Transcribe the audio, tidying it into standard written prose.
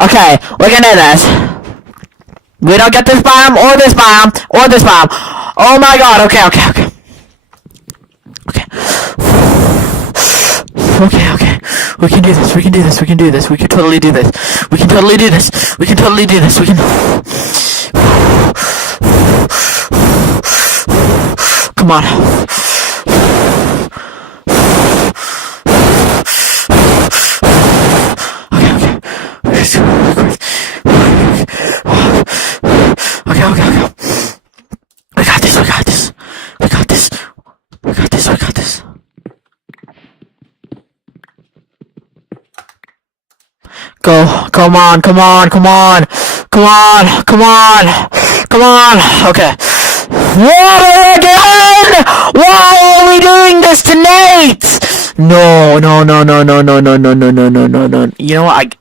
Okay, we can do this. We don't get this bomb, or this bomb, or this bomb. Oh my god, okay. Okay. We can do this, we can totally do this. We can... Come on. Okay. We got this. Go, come on. Okay. Water again! Why are we doing this tonight? No. You know what?